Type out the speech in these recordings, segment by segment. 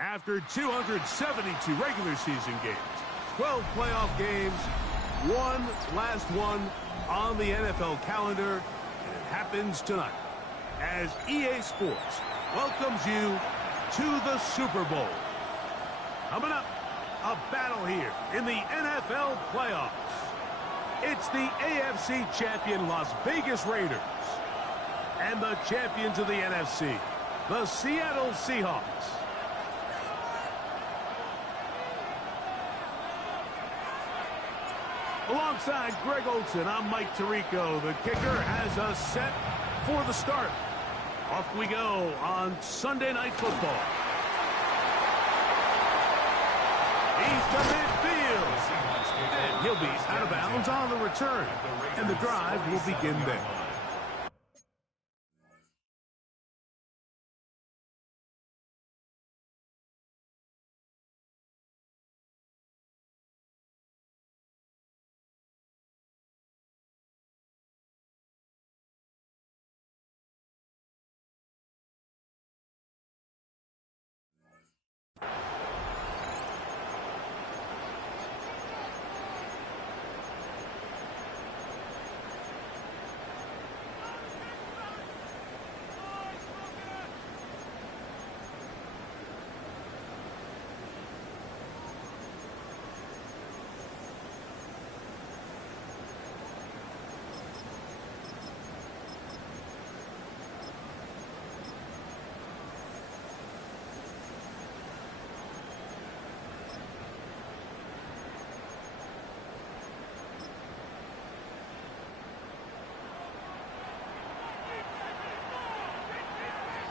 After 272 regular season games, 12 playoff games, one last one on the NFL calendar, and it happens tonight as EA Sports welcomes you to the Super Bowl. Coming up, a battle here in the NFL playoffs. It's the AFC champion Las Vegas Raiders and the champions of the NFC, the Seattle Seahawks. Alongside Greg Olsen, I'm Mike Tirico. The kicker has us set for the start. Off we go on Sunday Night Football. He's to midfield. And he'll be out of bounds on the return. And the drive will begin there.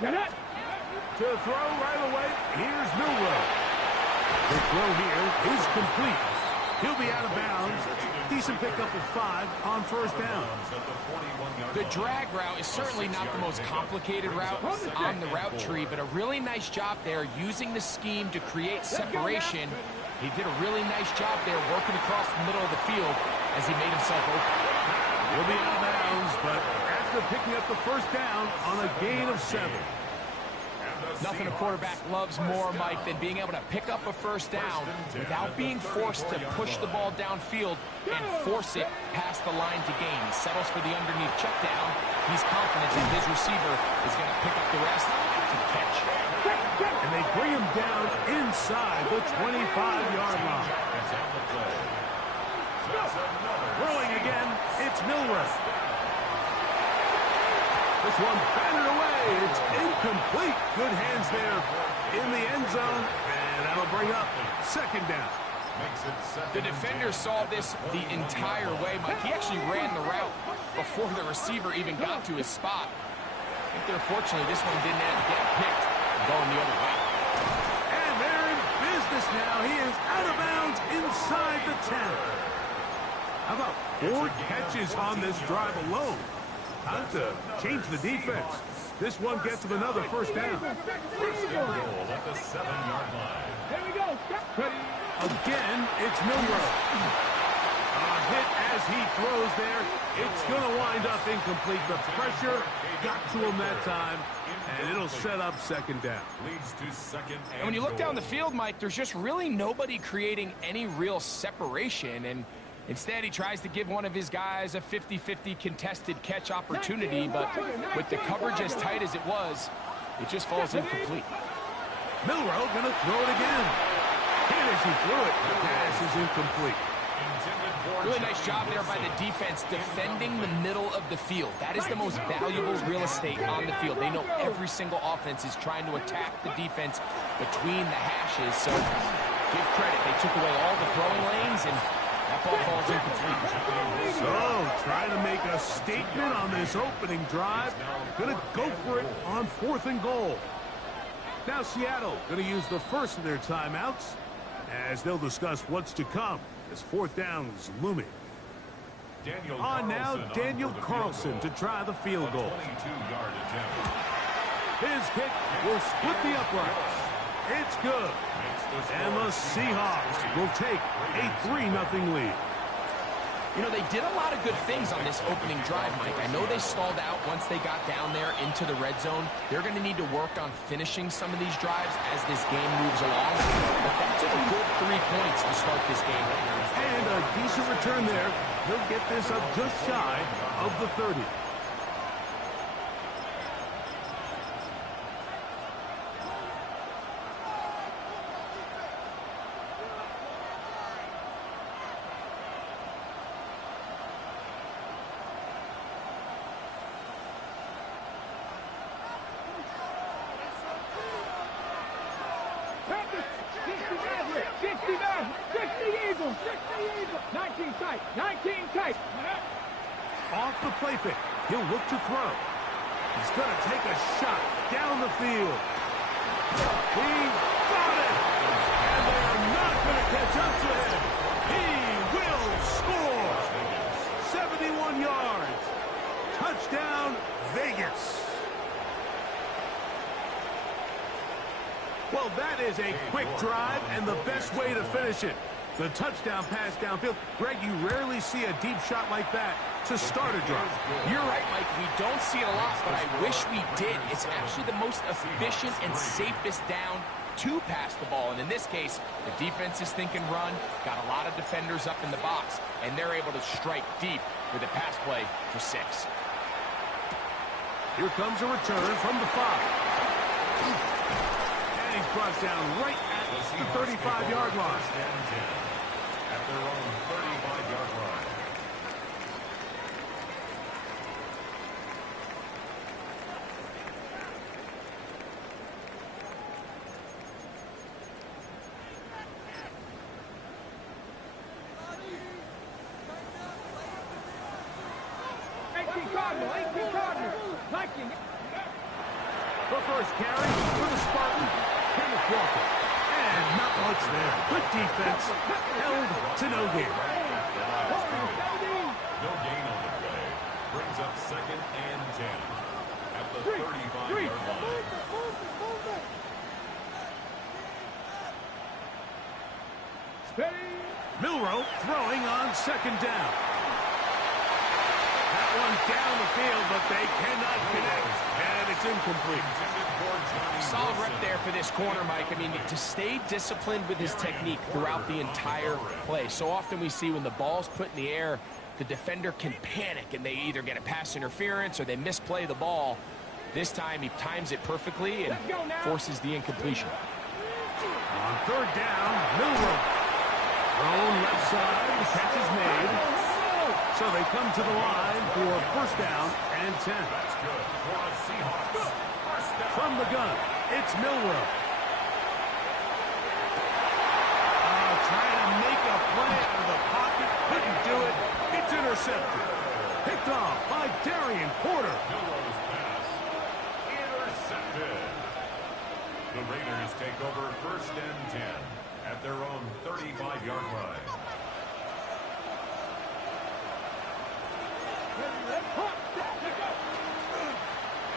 Got it. To throw right away, here's Milrow. The throw here is complete. He'll be out of bounds. Decent pickup of 5 on first down. The drag route is certainly not the most complicated route on the route tree, but a really nice job there using the scheme to create separation. He did a really nice job there working across the middle of the field as he made himself open. He'll be out of bounds, but after picking up the first down on a gain of 7. Nothing a quarterback loves more, Mike, than being able to pick up a first down without being forced to push the ball downfield and force it past the line to gain. He settles for the underneath check down. He's confident that his receiver is going to pick up the rest to catch. And they bring him down inside the 25-yard line. Throwing again, it's Milrow. This one batted away. It's incomplete. Good hands there in the end zone. And that'll bring up second down. The defender saw this the entire way, Mike. He actually ran the route before the receiver even got to his spot. I think they're fortunately this one didn't have to get picked and going the other way. And they're in business now. He is out of bounds inside the 10. How about 4 catches on this drive alone? Time to change the defense. This one gets him another first down. First and goal at the 7-yard line. Here we go. Again, it's Milrow. A hit as he throws there. It's going to wind up incomplete. The pressure got to him that time, and it'll set up second down. Leads to second And when you look down the field, Mike, there's just really nobody creating any real separation, and instead, he tries to give one of his guys a 50-50 contested catch opportunity, but with the coverage as tight as it was, it just falls incomplete. Milrow going to throw it again. Hit as he threw it. The pass is incomplete. Really nice job there by the defense defending the middle of the field. That is the most valuable real estate on the field. They know every single offense is trying to attack the defense between the hashes, so give credit. They took away all the throwing lanes, and that ball falls incomplete. So, trying to make a statement on this opening drive. Going to go for it on 4th and goal. Now Seattle going to use the first of their timeouts as they'll discuss what's to come as 4th down is looming. Now Daniel Carlson to try the field goal. His kick will split the uprights. It's good. And the Seahawks will take a 3-0 lead. You know, they did a lot of good things on this opening drive, Mike. I know they stalled out once they got down there into the red zone. They're going to need to work on finishing some of these drives as this game moves along. But that's a good 3 points to start this game. And a decent return there. He'll get this up just shy of the 30. Off the play fake. He'll look to throw. He's going to take a shot down the field. He's got it! And they are not going to catch up to him. He will score! 71 yards. Touchdown, Vegas. Well, that is a quick drive and the best way to finish it. The touchdown pass downfield. Greg, you rarely see a deep shot like that to start a drive. You're right, Mike. We don't see it a lot, but I wish we did. It's actually the most efficient and safest down to pass the ball. And in this case, the defense is thinking run, got a lot of defenders up in the box, and they're able to strike deep with a pass play for 6. Here comes a return from the 5. And he's brought down right at the 35-yard line. At their own 35-yard line. The first carry for the Spartans. Kenneth Walker. And not much there. Good defense. Held to no gain. No gain on the play. Brings up 2nd and 10. At the 35-yard line. Milroe throwing on 2nd down. That one down the field, but they cannot connect. And it's incomplete. Solid rep there for this corner, Mike. I mean, to stay disciplined with his technique throughout the entire play. So often we see when the ball's put in the air, the defender can panic and they either get a pass interference or they misplay the ball. This time he times it perfectly and forces the incompletion. On 3rd down, Milroe. Thrown left side, the catch is made. So they come to the line for 1st down and 10. That's good for the Seahawks. From the gun, it's Milroe. Trying to make a play out of the pocket. Couldn't do it. It's intercepted. Picked off by Darian Porter. Milroe's pass. Intercepted. The Raiders take over 1st and 10 at their own 35-yard line.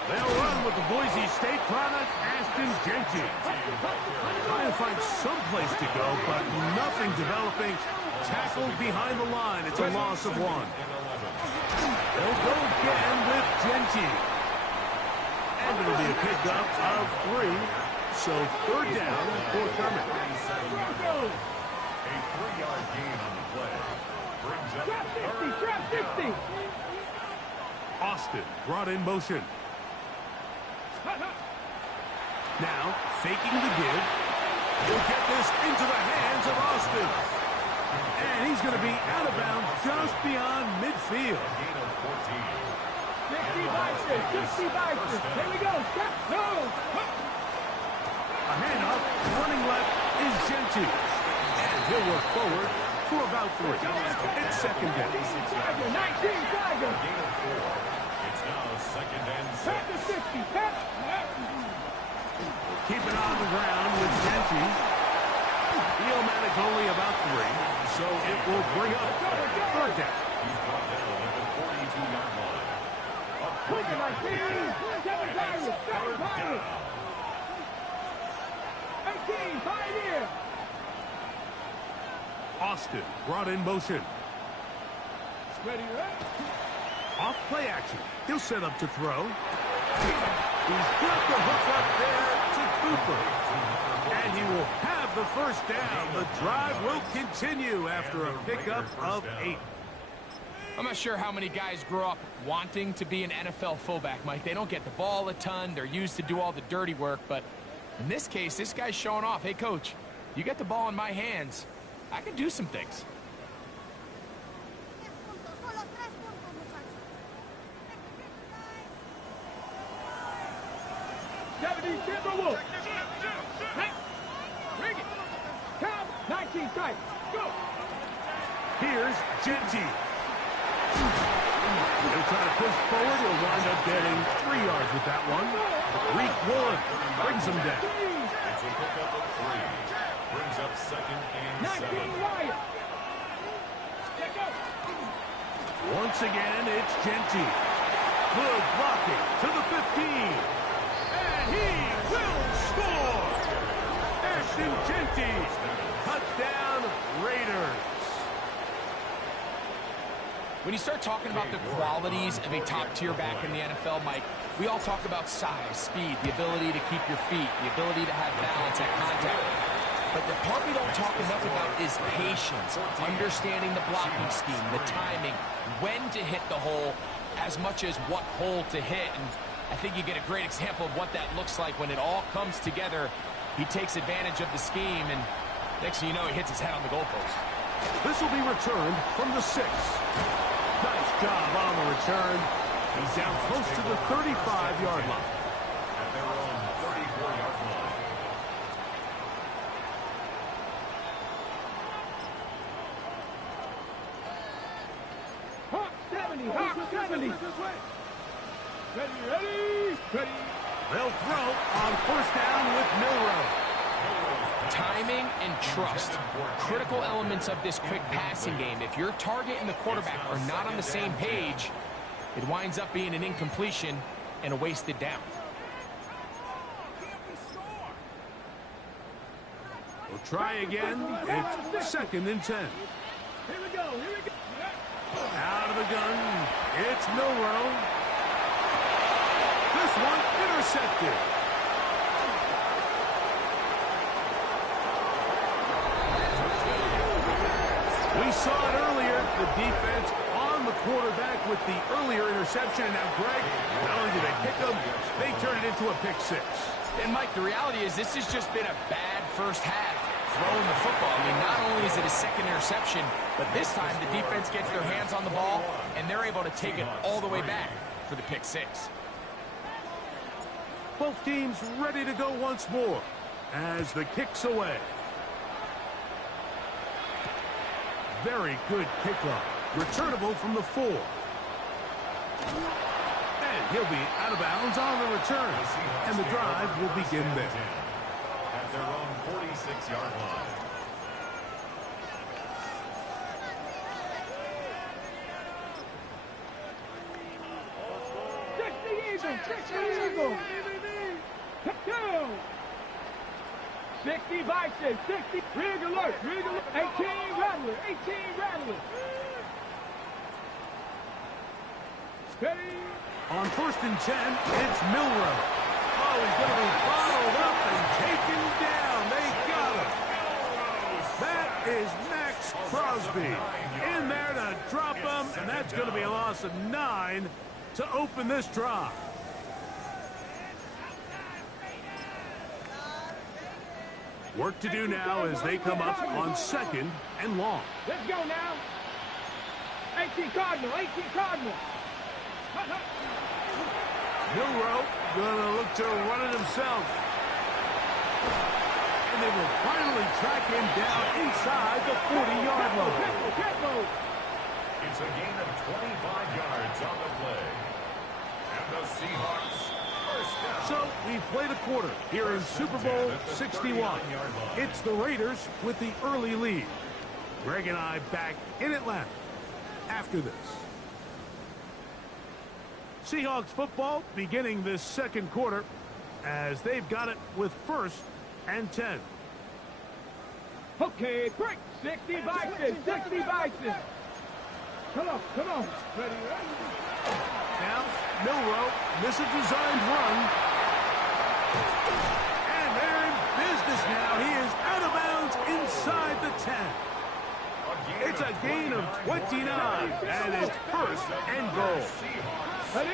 They'll run with the Boise State product, Ashton Jenkins. Trying to find some place to go, but nothing developing. Tackled behind the line. It's a loss of 1. They'll go again with Jenkins. And it'll be a pickup of 3. So 3rd down forthcoming. A 3-yard gain on the play. Brings up 3rd. Austin brought in motion. Now, faking the give. He'll get this into the hands of Austin. And he's going to be out of bounds just beyond midfield. Gain of 14. 50 Bison. Here we go. No. A handoff. Running left is Genti. And he'll work forward for about 3. It's 2nd down. Tiger, 19 Tiger. Gain of 4. It's now 2nd and 6. Back to 60. Keep it on the ground with Genti. He'll manage only about 3, so it will bring up 3rd down. He's brought down at the 42-yard line. Quick, my team. 7 Tigers. 7 Tigers. 18, Pioneer. Austin brought in motion. Ready, ready. Off play action. He'll set up to throw. He's got the hook up there to Cooper. And he will have the first down. The drive will continue after a pickup of 8. I'm not sure how many guys grow up wanting to be an NFL fullback, Mike. They don't get the ball a ton. They're used to do all the dirty work. But in this case, this guy's showing off. Hey, coach, you get the ball in my hands. I can do some things. 70 Timberwolves. Bring it. Count. 19 strikes. Go. Here's Genty. He'll try to push forward. He'll wind up getting 3 yards with that one. Reek Woolen brings him down. It's a pickup of 3. Brings up second and 7. 19 Wyatt. Once again, it's Genty. Good blocking to the 15. And he will score! Ashton Genty. Touchdown, Raiders. When you start talking about the qualities of a top-tier back in the NFL, Mike, we all talk about size, speed, the ability to keep your feet, the ability to have balance at contact. But the part we don't talk enough about is patience, understanding the blocking scheme, the timing, when to hit the hole, as much as what hole to hit. And I think you get a great example of what that looks like when it all comes together. He takes advantage of the scheme, and next thing you know, he hits his head on the goalpost. This will be returned from the 6. Nice job on the return. He's down close to the 35-yard line. At their own 34-yard line. Hawk 70. Hawk 70. Ready, ready, ready. They'll throw on first down with Milroe. Timing and trust, critical elements of this quick passing game. If your target and the quarterback are not on the same page, it winds up being an incompletion and a wasted down. We'll try again. It's second and 10. Here we go, here we go. Out of the gun, it's Milroe. This one intercepted. We saw it earlier, the defense on the quarterback with the earlier interception. And now, Greg, not only did they pick him, they turn it into a pick 6. And, Mike, the reality is this has just been a bad first half throwing the football. I mean, not only is it a second interception, but this time the defense gets their hands on the ball, and they're able to take it all the way back for the pick 6. Both teams ready to go once more as the kick's away. Very good kickoff. Returnable from the 4. And he'll be out of bounds on the return. And the drive will begin there. At their own 46-yard line. Eagle. 60 Bison, 60. Rig alert, rig alert. 18 Rattler, 18 Rattler. Steady. On first and 10, it's Milroe. Oh, he's going to be followed up and taken down. They got him. That is Max Crosby in there to drop him, and that's going to be a loss of 9 to open this drive. Work to do now as they come up on second and long. Let's go now. 18 Cardinal, 18 Cardinal. Milroe gonna look to run it himself. And they will finally track him down inside the 40-yard line. It's a gain of 25 yards on the play. And the Seahawks first down. So we've played a quarter here in Super Bowl 61. It's the Raiders with the early lead. Greg and I back in Atlanta after this. Seahawks football beginning this second quarter as they've got it with first and 10. Okay, break. 60 Bison, 60 Bison. Come on, come on. Ready, Now, Milroe, miss a designed run. And they're in business now. He is out of bounds inside the 10. It's a gain of 29, and it's first and goal. ready.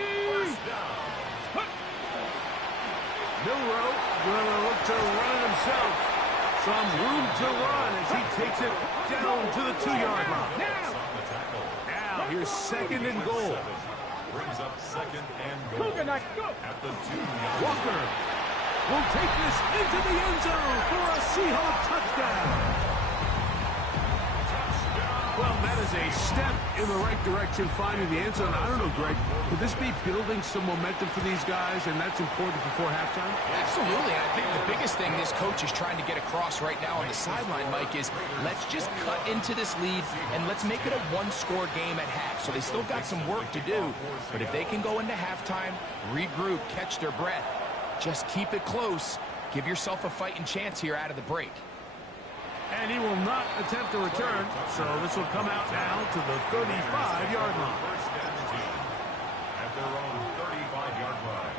Milroe going to look to run it himself. Some room to run as he takes it down to the 2-yard line. Now, here's second and goal. Brings up second and goal Cougar, now go. at the 2-yard line. Walker will take this into the end zone for a Seahawk touchdown. Well, that is a step in the right direction, finding the end zone. I don't know, Greg, could this be building some momentum for these guys, and that's important before halftime? Absolutely. I think the biggest thing this coach is trying to get across right now on the sideline, Mike, is let's just cut into this lead and let's make it a one-score game at half. So they still got some work to do, but if they can go into halftime, regroup, catch their breath, just keep it close, give yourself a fighting chance here out of the break. And he will not attempt to return, so this will come out now to the 35-yard line. First and 10 at their own 35-yard line.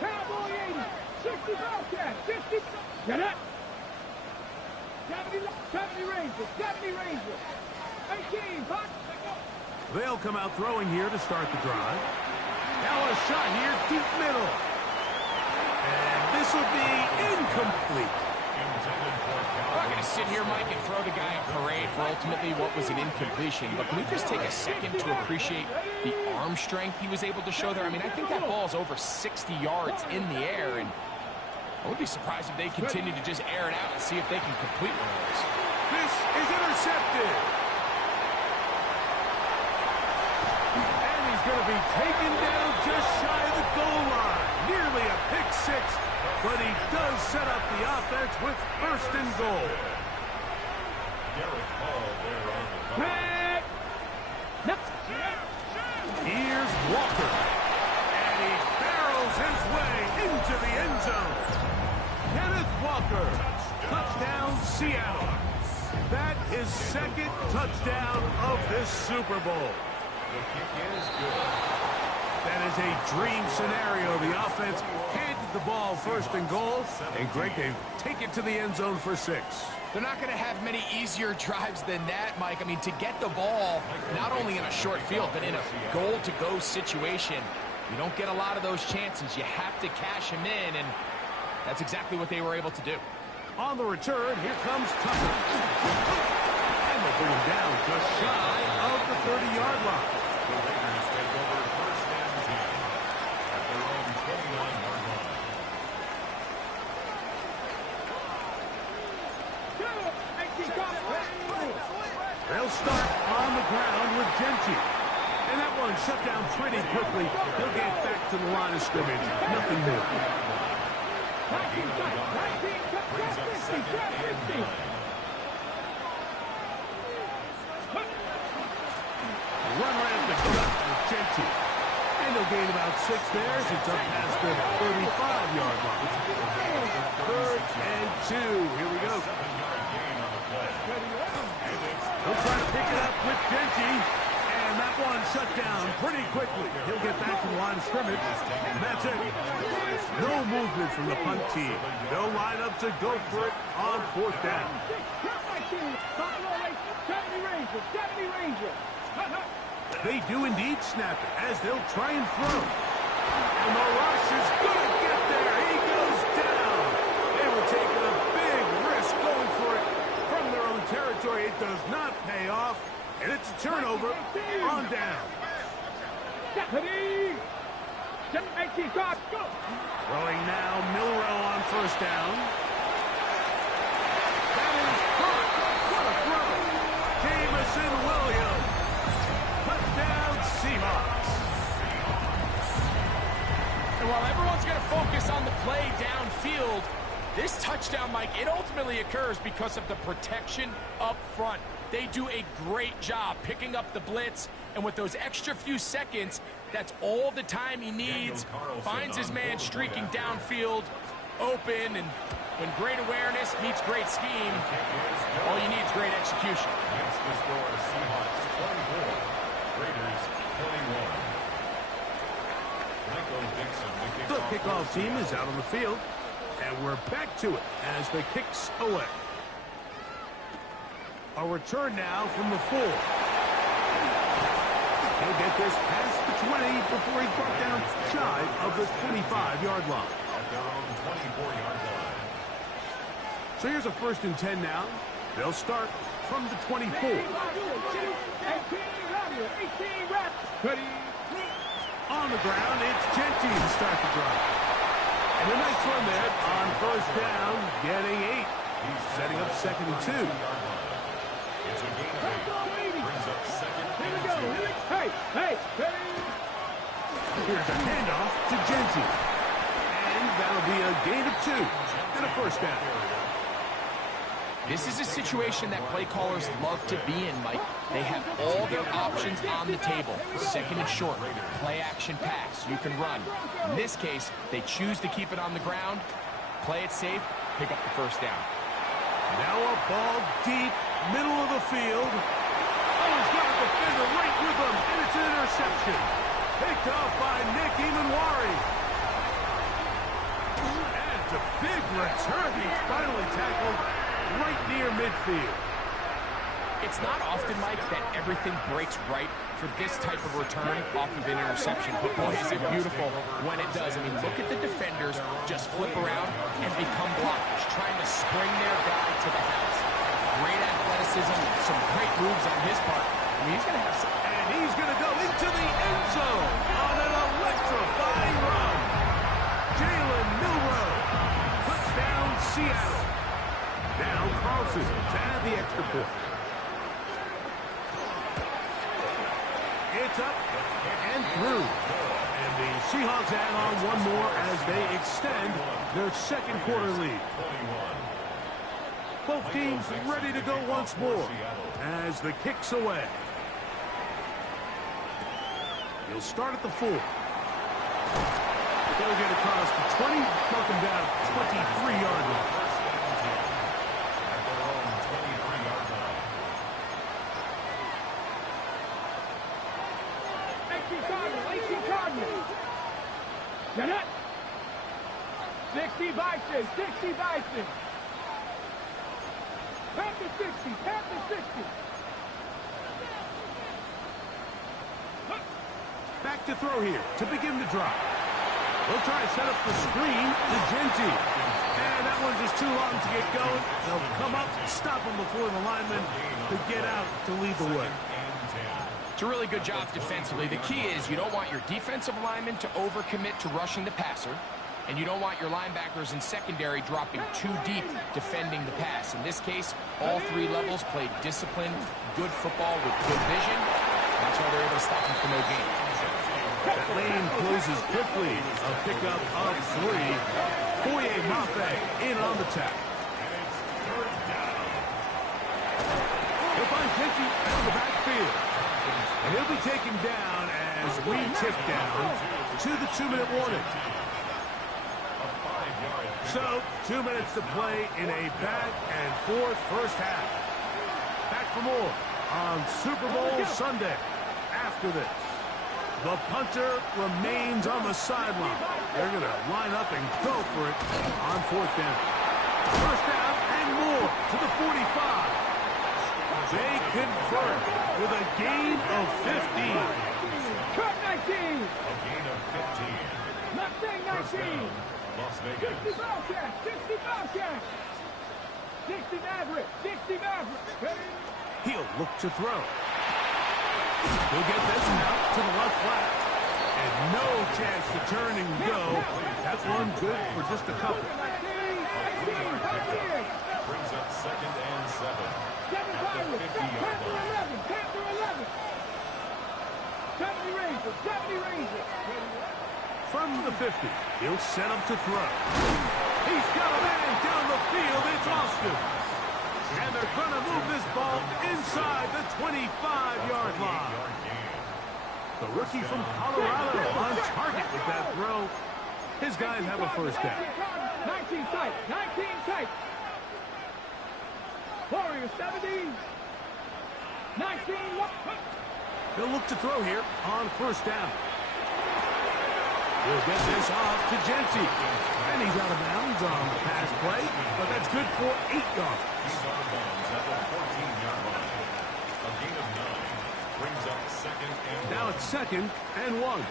Cowboy 80. 60 Bobcat. 50. Get it. 70 Rangers. 70 Rangers. 18. Hot. They'll come out throwing here to start the drive. Now a shot here, deep middle. And this will be incomplete. I'm not going to sit here, Mike, and throw the guy a parade for ultimately what was an incompletion, but can we just take a second to appreciate the arm strength he was able to show there? I mean, I think that ball's over 60 yards in the air, and I would be surprised if they continue to just air it out and see if they can complete one of those. This is intercepted. And he's going to be taken down just shy of the goal line. Nearly a pick six, but he does set up the offense with first and goal. Derek Hall there on the cover. Back. Here's Walker. And he barrels his way into the end zone. Kenneth Walker. Touchdown, Seattle. That is second touchdown of this Super Bowl. The kick is good. That is a dream scenario. The offense handed the ball first and goal. And Greg, they take it to the end zone for 6. They're not going to have many easier drives than that, Mike. I mean, to get the ball, not only in a short field, but in a goal-to-go situation, you don't get a lot of those chances. You have to cash them in, and that's exactly what they were able to do. On the return, here comes Tucker. And they bring him down just shy of the 30-yard line. The Raiders take over first and 10 at their own 29-yard line. They'll start on the ground with Genty. And that one shut down pretty quickly. He'll get back to the line of scrimmage. Nothing new. Brings up second and 9. Run right at the gut with Genty. And he'll gain about 6 there as it's up past the 35-yard line. Third and 2. Here we go. 7-yard gain on the play. He'll try to pick it up with Genty. And that one shut down pretty quickly. He'll get back to the line of scrimmage. And that's it. No movement from the punt team. They'll line up to go for it on 4th down. 70 Rangers. 70 Rangers. They do indeed snap it as they'll try and throw. And the rush is going to get there. He goes down. They were taking a big risk going for it from their own territory. It does not pay off. And it's a turnover on down. 70. 18. Go. Throwing now, Milroe on 1st down. That is caught. What a throw. Jamison Williams. Touchdown, Seahawks. And while everyone's going to focus on the play downfield, this touchdown, Mike, it ultimately occurs because of the protection up front. They do a great job picking up the blitz, and with those extra few seconds, that's all the time he needs. Finds his man streaking downfield, open, and when great awareness meets great scheme, all you need is great execution. Against the score, Seahawks 24, Raiders 21. The kickoff team is out on the field, and we're back to it as the kicks away. A return now from the 4. He'll get this past the 20 before he's brought down shy of the 25-yard line. At their own 24-yard line. So here's a 1st and 10 now. They'll start from the 24. 18 reps. On the ground, it's Genty to start the drive. And a nice run there on 1st down, getting 8. He's setting up 2nd and 2. It's a gain of 8. Brings up 2nd Here we and go. 2. Hey. Here's a handoff to Genty. And that'll be a gain of 2 and a 1st down. This is a situation that play callers love to be in, Mike. They have all their options on the table. 2nd and short, play action pass, you can run. In this case, they choose to keep it on the ground, play it safe, pick up the 1st down. Now a ball deep, middle of the field. Oh, he's got a defender right with him, and it's an interception. Picked up by Nick Emanwari. And it's a big return. He's finally tackled right near midfield. It's not often, Mike, that everything breaks right for this type of return off of an interception. But boy, is it beautiful when it does. I mean, look at the defenders just flip around and become blockers, trying to spring their guy to the house. Great athleticism, some great moves on his part. I mean, he's going to have some... And he's going to go into the end zone on an electrifying run. Jalen Milroe. Touchdown, Seattle. Now Carlson to add the extra point. It's up and through. And the Seahawks add on one more as they extend their 2nd quarter lead. Both teams ready to go once more as the kicks away. He'll start at the 4. They'll get across the 20, knock him down 23-yard line. Get it! 60 Bison, 60 Bison. Tap the 60, tap the 60. Back to throw here to begin the drive. They'll try to set up the screen to Genty. And that one's just too long to get going. They'll come up, stop him before the lineman to get out to lead the way. It's a really good job defensively. The key is you don't want your defensive lineman to overcommit to rushing the passer, and you don't want your linebackers in secondary dropping too deep defending the pass. In this case, all 3 levels played disciplined, good football with good vision. That's why they're able to stop him for no gain. That lane closes quickly. A pickup of 3. Boye Mafe in on the tackle. He'll find Genty out of the backfield. And he'll be taken down as we tick down to the 2-minute warning. So, 2 minutes to play in a back-and-forth first half. Back for more on Super Bowl Sunday. After this, the punter remains on the sideline. They're going to line up and go for it on 4th down. 1st down and more to the 45. They convert with a gain of 15. Cut 19. A gain of 15. Not saying 19. Las Vegas. 60 Bobcats, 60 Bobcats. 60 Mavericks, 60 Mavericks. He'll look to throw. He'll get this one out to the left flat. And no chance to turn and go. That one good for just a couple. Brings up 2nd and 7. At the 50-yard line. Panther 11. 70 Rangers, 70 Rangers. From the 50, he'll set up to throw. He's got a man down the field. It's Austin. And they're going to move this ball inside the 25-yard line. The rookie from Colorado on target with that throw. His guys have a 1st down. 19 tight. 19 tight. Warriors 70. 19. He'll look to throw here on first down. He'll get this off to Genty. And he's out of bounds on the pass play, but that's good for 8 yards. He's out of bounds at the 14-yard line. A gain of 9 brings up second and 1. Now it's 2nd and 1.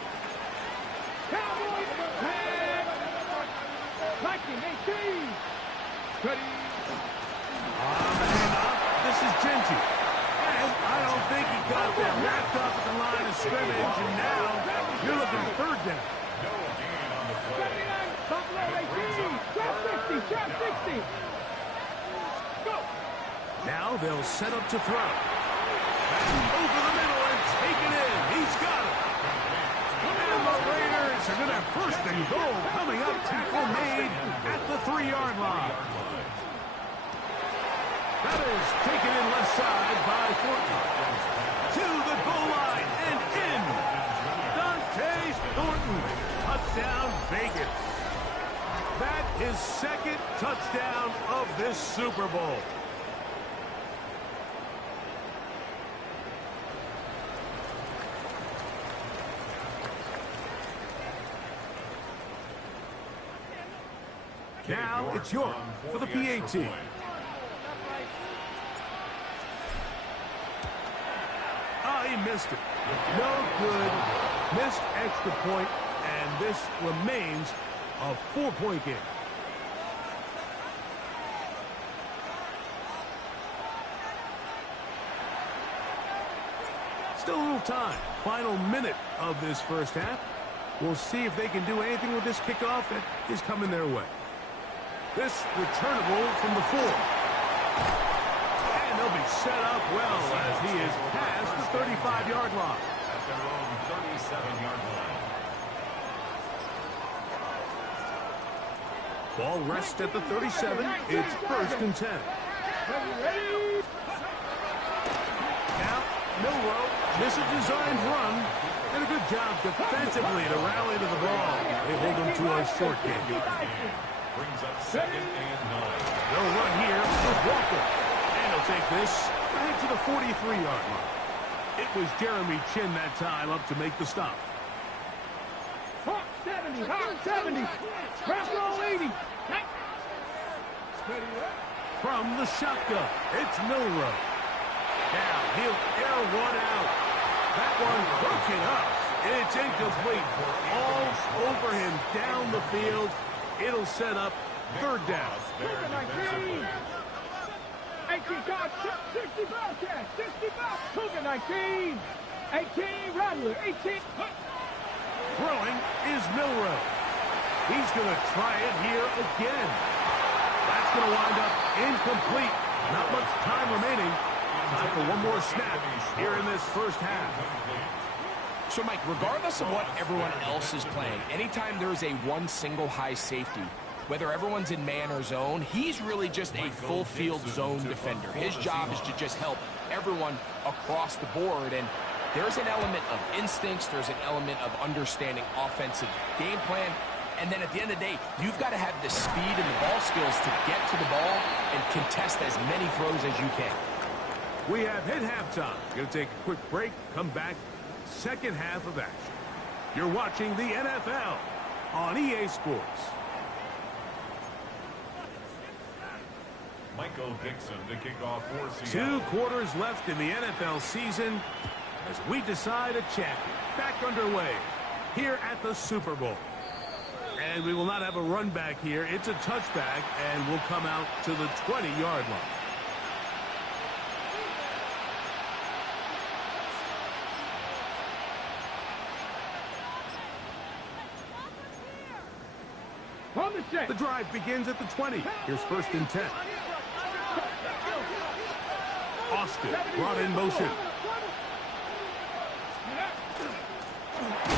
Cowboys. 19-18. Ready. On the handoff, this is Genty. And I don't think he got there wrapped up at the line of scrimmage, and now you're looking at 3rd down. No gain on the play. 79. Buffalo 18. Trap 60. Trap 60. Go. Now they'll set up to throw. Over the middle and take it in. He's got it. And the Raiders are going to have 1st and goal coming up. Tackle made at the 3-yard line. That is taken in left side by Thornton. To the goal line and in. Dante Thornton. Touchdown Vegas. That is 2nd touchdown of this Super Bowl. Now it's York for the PAT. He missed it. No good. Missed extra point, and this remains a 4-point game. Still a little time. Final minute of this first half. We'll see if they can do anything with this kickoff that is coming their way. This returnable from the 4. They'll be set up well as he is past the 35-yard line. At their own 37-yard line. Ball rests at the 37. It's 1st and 10. Now, Milrow misses a designed run. And a good job defensively to rally to the ball. They hold him to a short game. Brings up 2nd and 9. They'll run here with Walker. He'll take this right to the 43-yard line. It was Jeremy Chin that time up to make the stop. Hawk 70. Hawk 70. Bravo 80. From the shotgun, it's Milrow. Now he'll air one out. That one broken up. It's incomplete. All over him down the field. It'll set up 3rd down. 18 guard, 60 Bobcat, 60 Bob, Cougar 19, 18 Rattler, 18. Throwing is Milrow. He's going to try it here again. That's going to wind up incomplete. Not much time remaining. Time for one more snap here in this first half. So, Mike, regardless of what everyone else is playing, anytime there is a single high safety, whether everyone's in man or zone, he's really just a full-field zone defender. His job is to just help everyone across the board, and there's an element of instincts, there's an element of understanding offensive game plan, and then at the end of the day, you've got to have the speed and the ball skills to get to the ball and contest as many throws as you can. We have hit halftime. Going to take a quick break, come back, 2nd half of action. You're watching the NFL on EA Sports. Michael Dixon to kick off for Seattle. 2 quarters left in the NFL season as we decide a champion. Back underway here at the Super Bowl. And we will not have a run back here. It's a touchback and will come out to the 20-yard line. The drive begins at the 20. Here's 1st and 10. Austin brought in motion.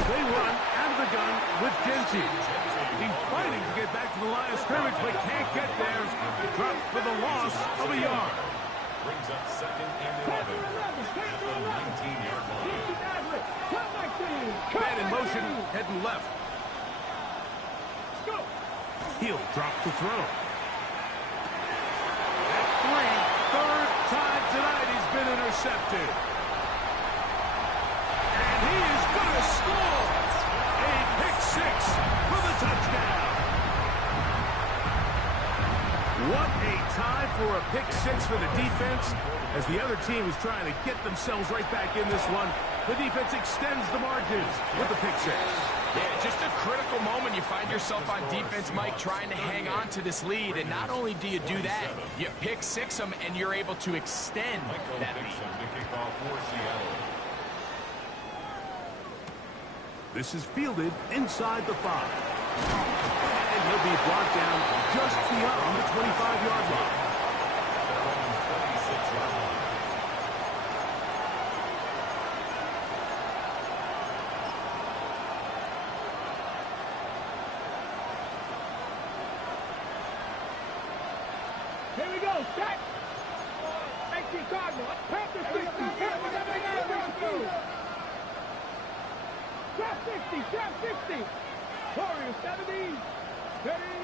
They run out of the gun with Genty. He's fighting to get back to the line of scrimmage, but can't get there. Dropped for the loss of a yard. Brings up 2nd and 11 at the 19-yard line. Man in motion, heading left. He'll drop to throw. That's 3. Third time tonight he's been intercepted. And he is going to score. A pick 6 for the touchdown. What a time for a pick 6 for the defense. As the other team is trying to get themselves right back in this one, the defense extends the margins with the pick 6. Yeah, just a critical moment. You find yourself on defense, Mike, trying to hang on to this lead. And not only do you do that, you pick 6 them, and you're able to extend that lead. This is fielded inside the 5. And he'll be brought down just beyond the 25-yard line. Here we go, set. 18 Cardinal. Panther 60. Trap 60. Warriors 70. Ready.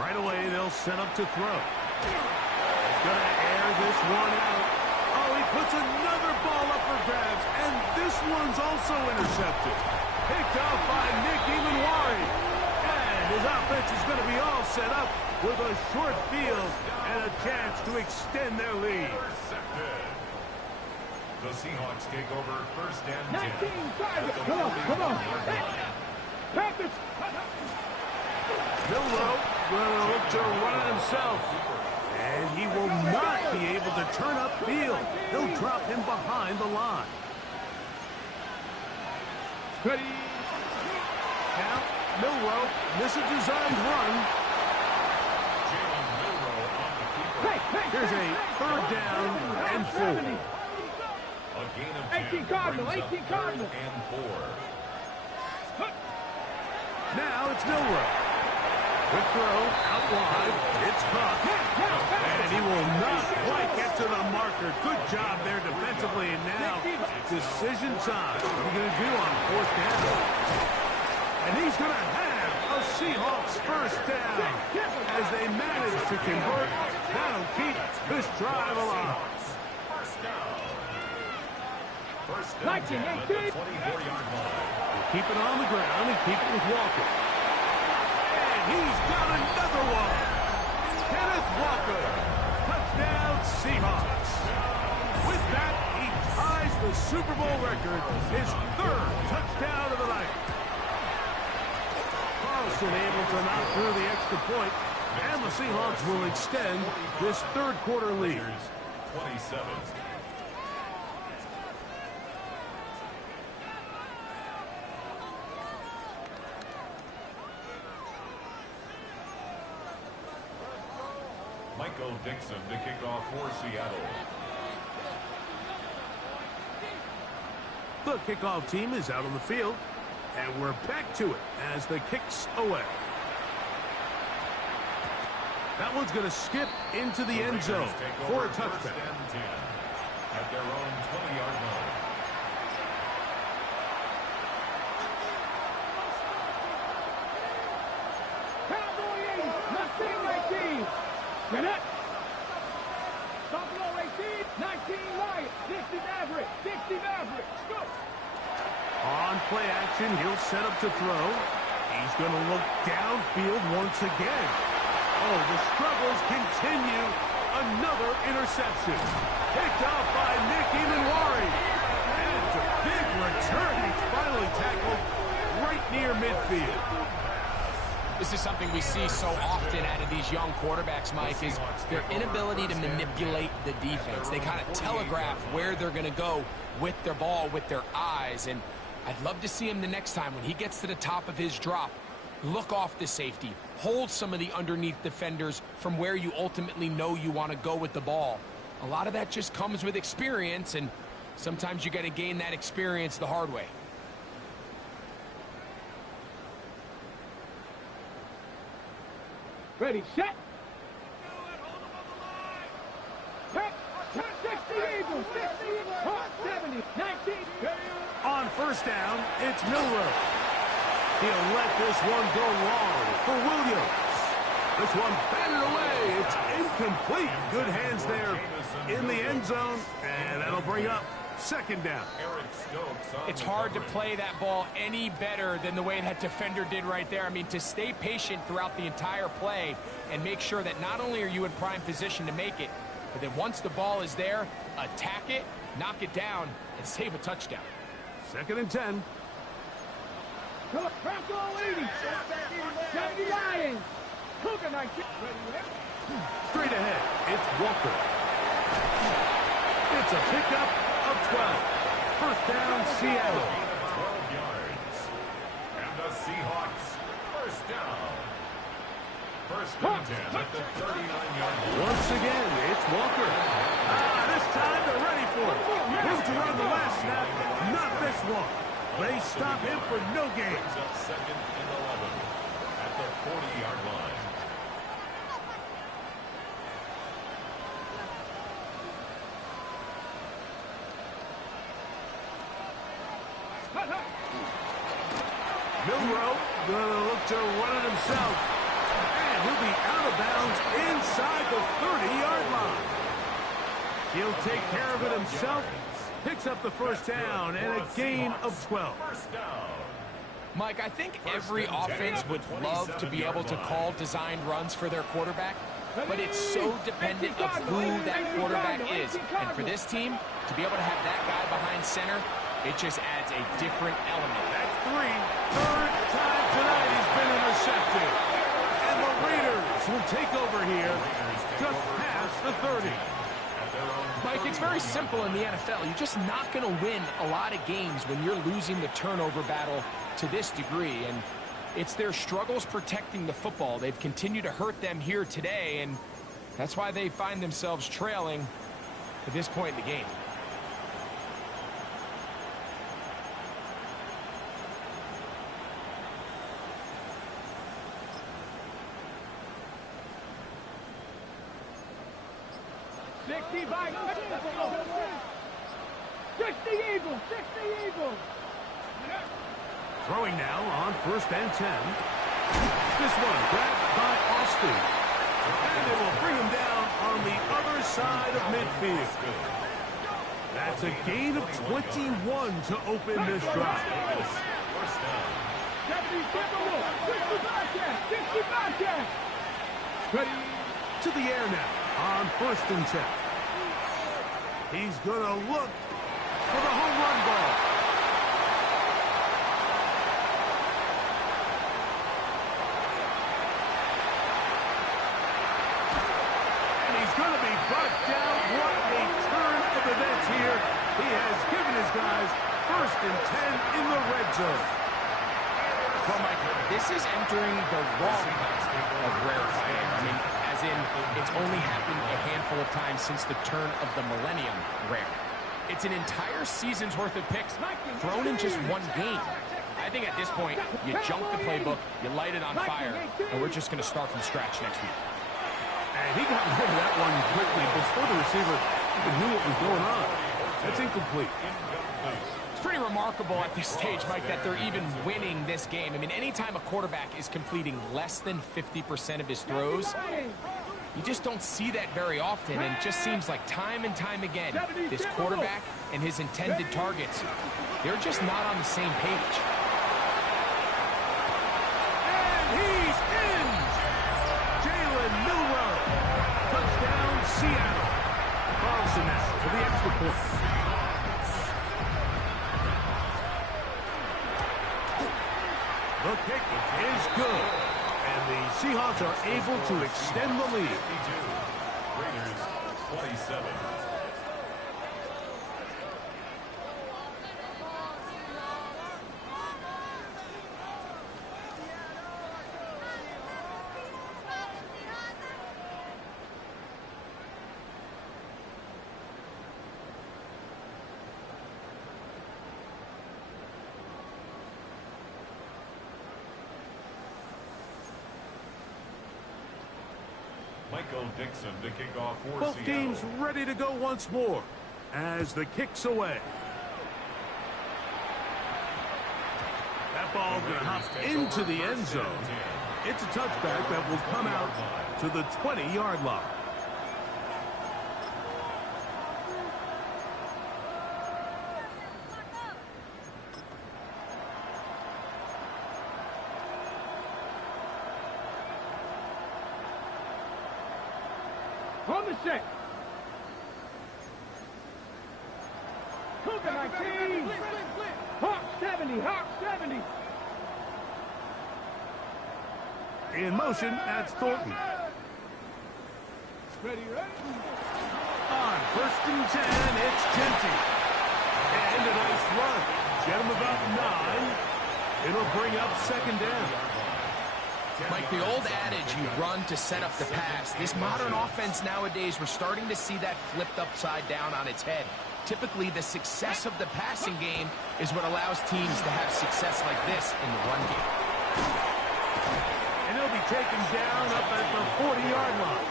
Right away, they'll set up to throw. He's going to air this one out. Oh, he puts another ball up for grabs, and this one's also intercepted. Picked off by Nick Emanwari. And his offense is going to be all set up with a short field and a chance to extend their lead. The Seahawks take over first and 10. 19, 5. Come on. Panthers. Milroe going to look to run it himself. And he will not be able to turn upfield. They'll drop him behind the line. Ready. Now, Milroe, this is a designed run. Here's a third down and 4. A gain of 10 18 Cardinal. brings up 18 Cardinal. third and 4. Now it's Milroe. Good throw, out wide. It's caught. And he will not quite get to the marker. Good job there defensively. And now, decision time. What are you going to do on 4th down? And he's going to have a Seahawks first down as they manage to convert. That'll keep this drive alive. First down 10 at the 24-yard line. Keep it on the ground and keep it with Walker. And he's got another one. Kenneth Walker. Touchdown Seahawks. With that, he ties the Super Bowl record, his 3rd touchdown of the night. Carlson able to knock through the extra point, and the Seahawks will extend this 3rd quarter lead. 27. Michael Dixon to kick off for Seattle. The kickoff team is out on the field, and we're back to it as the kick's away. That one's going to skip into the end zone for a touchdown. At their own 20-yard line. Cowboy 80. Mustang 19. Gannett. Buffalo 18. 19 Wyatt. 60 Maverick. Go. On play action, he'll set up to throw. He's going to look downfield once again. Oh, the struggles continue. Another interception. Picked off by Nick Emanwari. And it's a big return. He's finally tackled right near midfield. This is something we see so often out of these young quarterbacks, Mike, is their inability to manipulate the defense. They kind of telegraph where they're going to go with their ball, with their eyes. And I'd love to see him the next time when he gets to the top of his drop. Look off the safety. Hold some of the underneath defenders from where you ultimately know you want to go with the ball. A lot of that just comes with experience, and sometimes you got to gain that experience the hard way. Ready, set. 60 Eagles, 60, 70, 19. On first down, it's Milroe. He'll let this one go long for Williams. This one batted away. It's incomplete. Good hands there in the end zone, and that'll bring up second down. It's hard to play that ball any better than the way that defender did right there. I mean, to stay patient throughout the entire play and make sure that not only are you in prime position to make it, but then once the ball is there, attack it, knock it down, and save a touchdown. Second and 10. Franco 80. 70 Lions. Cougar 19. Straight ahead, it's Walker. It's a pickup of 12. First down, Seattle. 12 yards. And the Seahawks, first down. First and 10 at the 39-yard line. Once again, it's Walker. This time they're ready for it. Moved to run the last snap, not this one. They stop him for no gain. Brings up second and 11 at the 40-yard line. Milrow gonna look to run it himself. And he'll be out of bounds inside the 30-yard line. He'll take care of it himself. Picks up the first down and a gain of 12. First down. Mike, I think every offense would love to be able to call designed runs for their quarterback, but it's so dependent of who that quarterback is. And for this team, to be able to have that guy behind center, it just adds a different element. That's three. Third time tonight he's been intercepted. And the Raiders will take over here just past the 30. Mike, it's very simple in the NFL. You're just not going to win a lot of games when you're losing the turnover battle to this degree. And it's their struggles protecting the football. They've continued to hurt them here today, and that's why they find themselves trailing at this point in the game. Throwing now on first and 10. This one grabbed by Austin. And they will bring him down on the other side of midfield. That's a gain of 21 to open this drive. Ready to the air now on first and 10. He's going to look for the home run ball. And he's going to be brought down. What a turn of events here. He has given his guys first and 10 in the red zone. Well, Mike, this is entering the wrong of rarefied air. I mean, as in, it's only happened a handful of times since the turn of the millennium rare. It's an entire season's worth of picks thrown in just one game. I think at this point, you junk the playbook, you light it on fire, and we're just going to start from scratch next week. And he got rid of that one quickly before the receiver even knew what was going on. That's incomplete. It's pretty remarkable at this stage, Mike, that they're even winning this game. I mean, anytime a quarterback is completing less than 50% of his throws, you just don't see that very often, and it just seems like time and time again, this quarterback and his intended targets, they're just not on the same page. And he's in! Jalen Milrow. Touchdown, Seattle. Carlson now for the extra point. The kick is good. And the Seahawks are able to extend the lead. 52. Raiders 27. Dixon to kick off for Both Seattle. teams ready to go once more as the kick's away. That ball going to hop into the end zone. It's a touchback that will come out to the 20-yard line. On the set. Cougar 19. Hawk 70. Hawk 70. In motion, that's Thornton. Ready, ready. On 1st and 10, it's Genty. And a nice run. Get him about 9. It'll bring up 2nd down. Mike, the old adage, you run to set up the pass. This modern offense nowadays, we're starting to see that flipped upside down on its head. Typically, the success of the passing game is what allows teams to have success like this in the run game. And he'll be taken down up at the 40-yard line.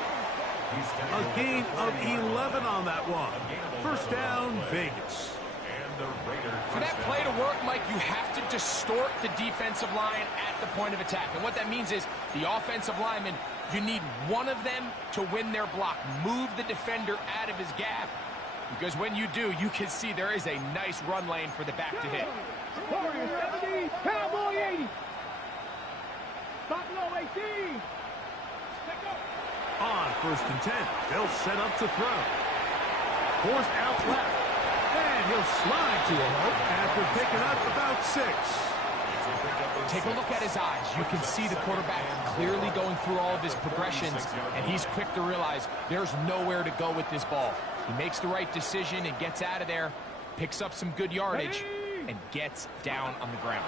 A gain of 11 on that one. 1st down, Vegas. For that play to work, Mike, you have to distort the defensive line at the point of attack. And what that means is the offensive lineman, you need one of them to win their block. Move the defender out of his gap. Because when you do, you can see there is a nice run lane for the back to hit. Warrior 70. Cowboy 80. Buffalo 18. On 1st and 10, they'll set up to throw. Forced out left. And he'll slide to a hope after picking up about 6. Take a look at his eyes. You can see the quarterback clearly going through all of his progressions, and he's quick to realize there's nowhere to go with this ball. He makes the right decision and gets out of there, picks up some good yardage, and gets down on the ground.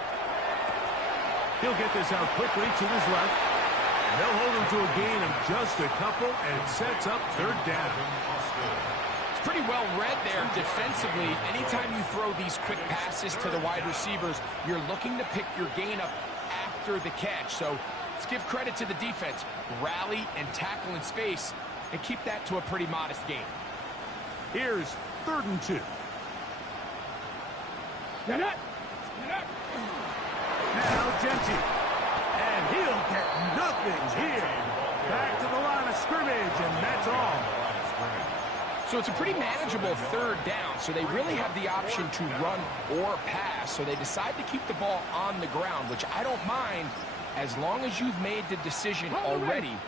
He'll get this out quickly to his left. And they'll hold him to a gain of just a couple, and it sets up 3rd down. It's pretty well read there defensively. Anytime you throw these quick passes to the wide receivers, you're looking to pick your gain up after the catch. So let's give credit to the defense. Rally and tackle in space and keep that to a pretty modest gain. Here's 3rd and 2. Get up. Now Genty. And he'll get nothing here. Back to the line of scrimmage, and that's all. So it's a pretty manageable 3rd down, so they really have the option to run or pass, so they decide to keep the ball on the ground, which I don't mind as long as you've made the decision already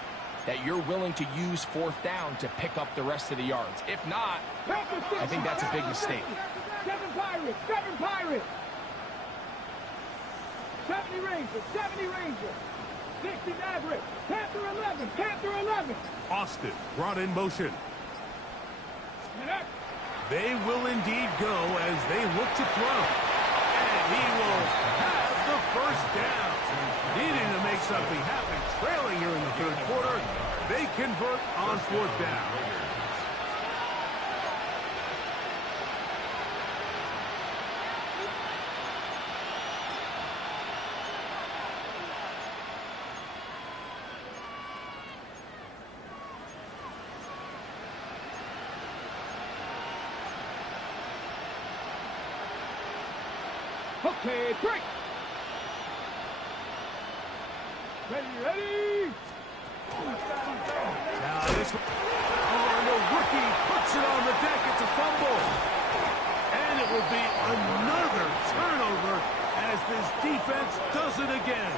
that you're willing to use 4th down to pick up the rest of the yards. If not, I think that's a big mistake. 7 Pirates. 7 Pirates. 70 Rangers. 70 Rangers. 60 Mavericks. Panther 11. Panther 11. Austin brought in motion. They will indeed go as they look to throw. And he will have the 1st down. Needing to make something happen, trailing here in the 3rd quarter. They convert on 4th down. Okay, break. Ready. Now this and the rookie puts it on the deck. It's a fumble. And it will be another turnover as this defense does it again.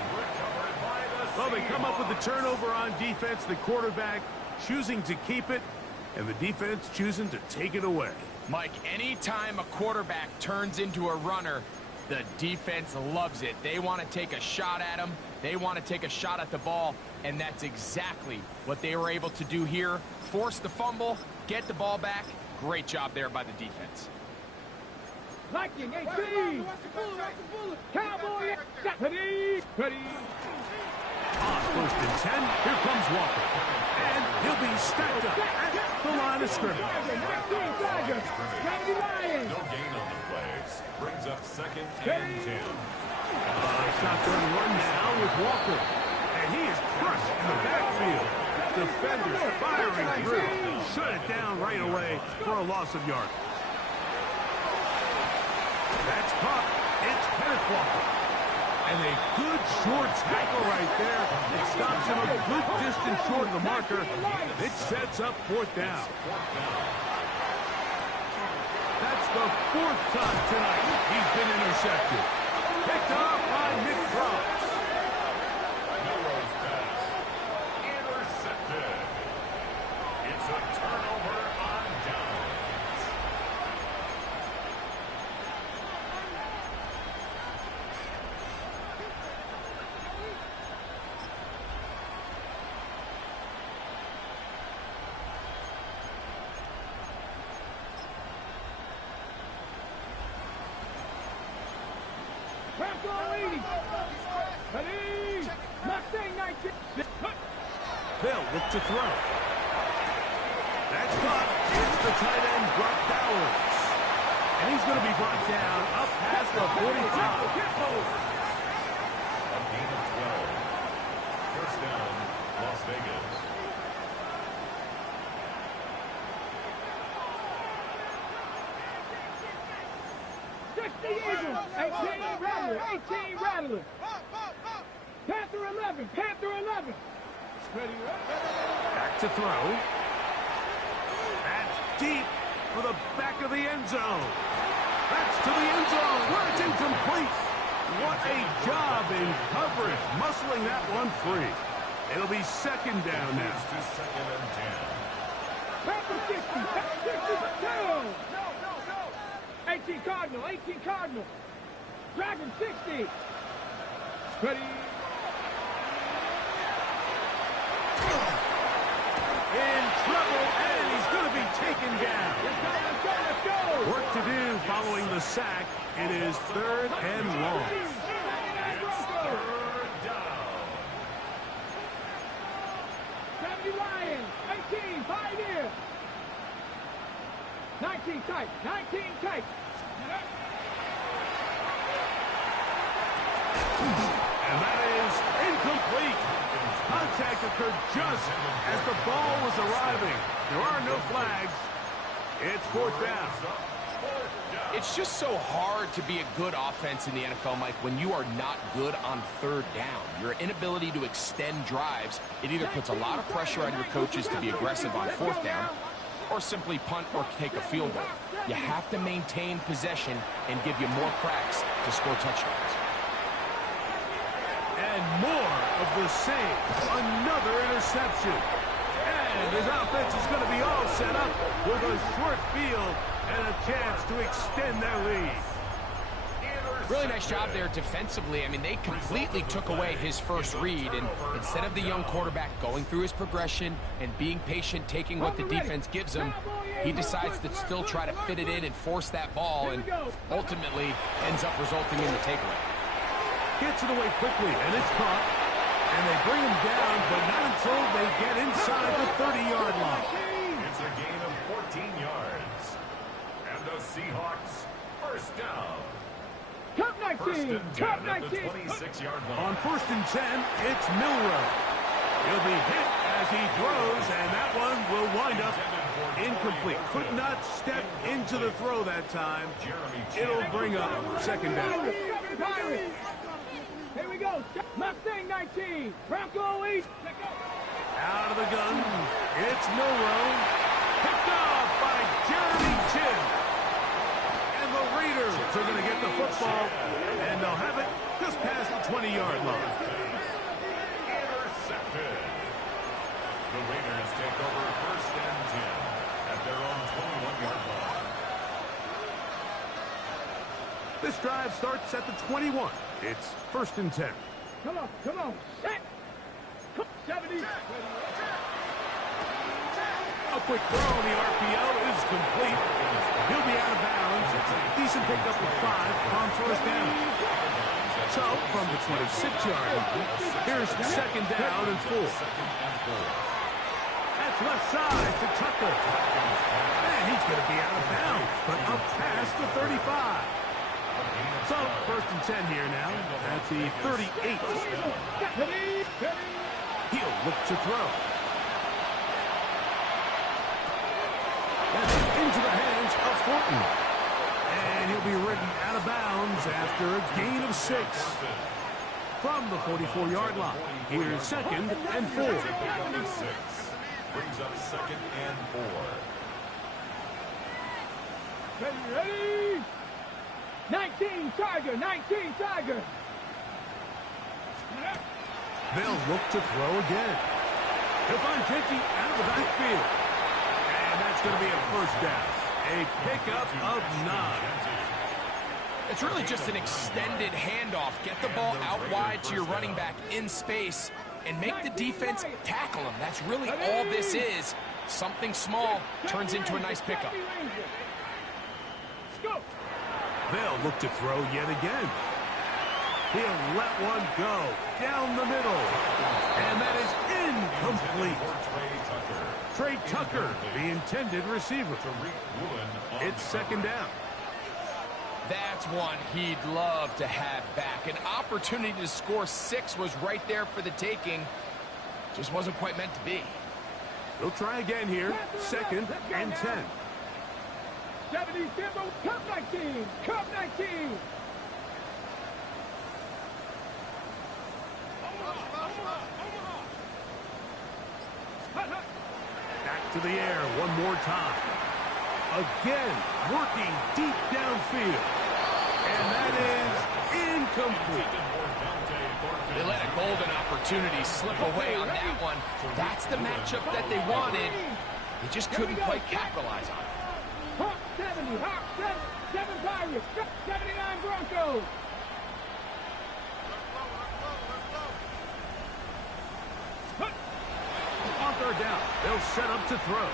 Well, they come up with the turnover on defense. The quarterback choosing to keep it, and the defense choosing to take it away. Mike, anytime a quarterback turns into a runner, the defense loves it. They want to take a shot at him. They want to take a shot at the ball, and that's exactly what they were able to do here. Force the fumble, get the ball back. Great job there by the defense. Liking 18. Cowboy. Ready. On 1st and 10, here comes Walker. And he'll be stacked up at the line of scrimmage. 19 Tigers. 70 Lions. No gain on the plays. Brings up 2nd and 10. Shotgun run now with Walker. And he is crushed in the backfield. Defenders firing through. Shut it down right away for a loss of yard. That's caught. It's Kenneth Walker. And a good short tackle right there. It stops him a good distance short of the marker. It sets up fourth down. That's the fourth time tonight he's been intercepted. Picked off by Nick Cross. Noah's pass. Intercepted. It's a turnover on downs. They'll look to throw. That's caught. It's the tight end, Brock Bowers. And he's going to be brought down up past the 45. A gain of 12. First down, Las Vegas. Eagles, 18 Rattler, 18 Rattler. Panther 11, Panther 11. Back to throw. That's deep for the back of the end zone. That's to the end zone where it's incomplete. What a job in coverage, muscling that one free. It'll be second down now. To second and 10. Panther 60, 60, 18 Cardinal, 18 Cardinal. Dragon 60. Ready. In trouble, and he's going to be taken down. Let's go. Work to do following the sack. It is third and long. It's third down. 70 Lions, 18 Pioneer. 19 tight, 19 tight. And that is incomplete. Contact occurred just as the ball was arriving. There are no flags. It's fourth down. It's just so hard to be a good offense in the NFL, Mike, when you are not good on third down. Your inability to extend drives, it either puts a lot of pressure on your coaches to be aggressive on fourth down or simply punt or take a field goal. You have to maintain possession and give you more cracks to score touchdowns. And more of the same. Another interception. And his offense is going to be all set up with a short field and a chance to extend their lead. Really nice job there defensively. I mean, they completely took away his first read, and instead of the young quarterback going through his progression and being patient, taking what the defense gives him, he decides to still try to fit it in and force that ball, and ultimately ends up resulting in the takeaway. Gets it away quickly, and it's caught. And they bring him down, but not until they get inside the 30-yard line. It's a gain of 14 yards. And the Seahawks first down. Cup First 19, and Cup 10 at the 19. 26-yard line. On first and 10, it's Milrow. He'll be hit as he throws, and that one will wind up incomplete. Could not step into the throw that time. It'll bring up second down. Here we go. Mustang 19. Bronco 8. Out of the gun, it's Milrow. Picked off by Jeremy Chin. And the Raiders are going to get the football, and they'll have it just past the 20-yard line. Intercepted. The Raiders take over first and 10 at their own 21-yard line. This drive starts at the 21. It's first and 10. Come on, come on. Set. 70. A quick throw on the RPO is complete. He'll be out of bounds. It's a decent pickup of 5 on first down. So, from the 26-yard line, here's second down and 4. That's left side to Tucker. And he's going to be out of bounds, but up past the 35. So, first and 10 here now. That's the 38. He'll look to throw. That's into the hands of Thornton. And he'll be ridden out of bounds after a gain of 6. from the 44-yard line. Here's 2nd and 4. 76 brings up 2nd and 4. Ready? 19 Tiger, 19 Tiger. They'll look to throw again. He'll find Jenky out of the backfield. And that's going to be a first down. A pickup of 9. It's really just an extended handoff. Get the ball out wide to your running back in space and make the defense tackle him. That's really all this is. Something small turns into a nice pickup. They'll look to throw yet again. He'll let one go down the middle. And that is incomplete. Trey Tucker, the intended receiver. It's 2nd down. That's one he'd love to have back. An opportunity to score 6 was right there for the taking. Just wasn't quite meant to be. They'll try again here. 2nd and 10. 70 Timbo, Cup 19, Cup 19. Back to the air one more time. Again, working deep downfield. And that is incomplete. They let a golden opportunity slip away on that one. That's the matchup that they wanted. They just couldn't quite capitalize on it. Hawk 70, Hawk 7 Pirates, 79 Broncos. On 3rd down, they'll set up to throw.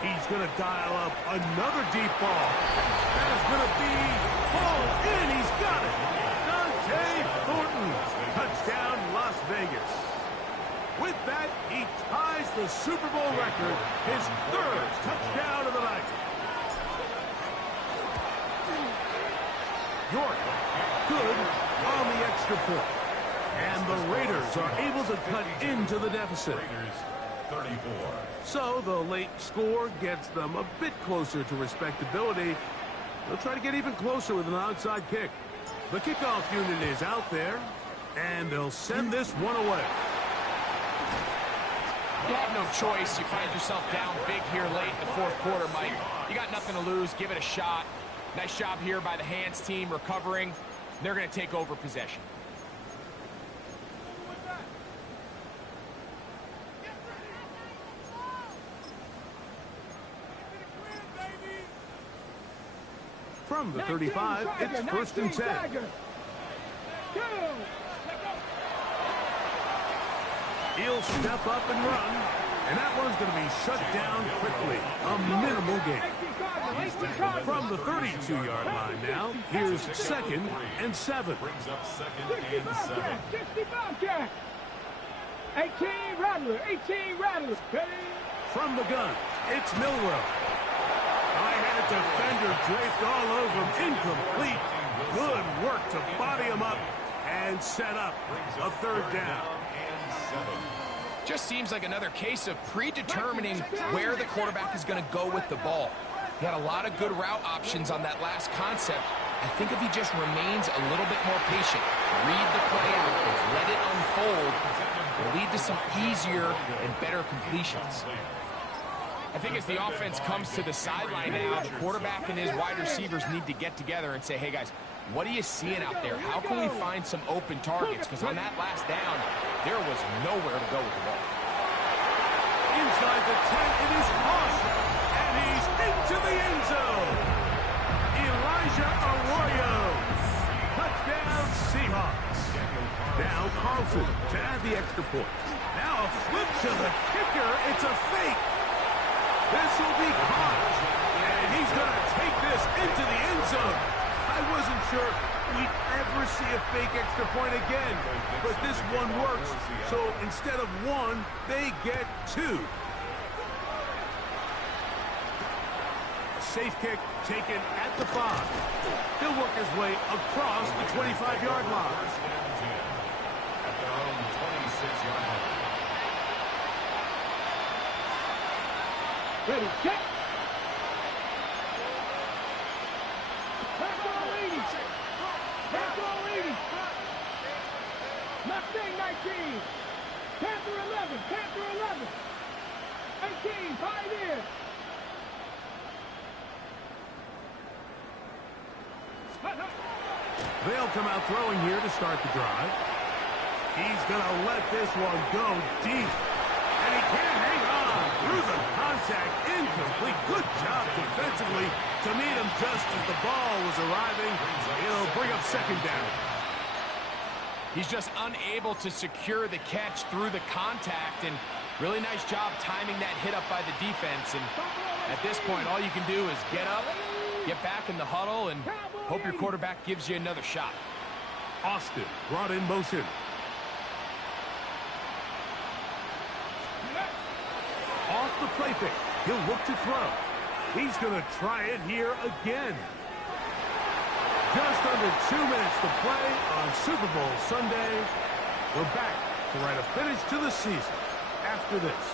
He's going to dial up another deep ball. That is going to be ball in. He's got it. Dante Thornton. Touchdown, Las Vegas. With that, he ties the Super Bowl record, his 3rd touchdown of the night. York, good on the extra point. And the Raiders are able to cut into the deficit. 34. So the late score gets them a bit closer to respectability. They'll try to get even closer with an onside kick. The kickoff unit is out there, and they'll send this one away. You have no choice. You find yourself down big here late in the 4th quarter, Mike. You got nothing to lose. Give it a shot. Nice job here by the hands team recovering. They're going to take over possession. From the 35, it's 1st and 10. He'll step up and run, and that one's going to be shut down quickly. A minimal gain. From the 32-yard line now, here's 2nd and 7. Brings up 2nd and 7. 60 Bobcat. 18 Rattler, 18 Rattler. From the gun, it's Milrow. I had a defender draped all over him. Incomplete. Good work to body him up and set up a 3rd down. Just seems like another case of predetermining where the quarterback is going to go with the ball. He had a lot of good route options on that last concept. I think if he just remains a little bit more patient, read the play, let it unfold, will lead to some easier and better completions. I think as the offense comes to the sideline now, the quarterback and his wide receivers need to get together and say, hey guys, what are you seeing out there? How can we find some open targets? Because on that last down, there was nowhere to go with the ball. Inside the 10, it is caught. And he's into the end zone. Elijah Arroyo. Touchdown, Seahawks. Now Carlson to add the extra point. Now a flip to the kicker. It's a fake. This will be caught. And he's going to take this into the end zone. I wasn't sure we'd ever see a fake extra point again. But this one works. So instead of 1, they get 2. A safe kick taken at the 5. He'll work his way across the 25-yard line. At their own 26-yard line. Ready, check. Back on 80. Back on 80. They'll come out throwing here to start the drive. He's going to let this one go deep. And he can't hang on through the contact. Incomplete. Good job defensively to meet him just as the ball was arriving. It'll bring up second down. He's just unable to secure the catch through the contact, and really nice job timing that hit up by the defense. And at this point, all you can do is get up, get back in the huddle, and hope your quarterback gives you another shot. Austin brought in motion. Off the play fake. He'll look to throw. He's going to try it here again. Just under 2 minutes to play on Super Bowl Sunday. We're back to write a finish to the season after this.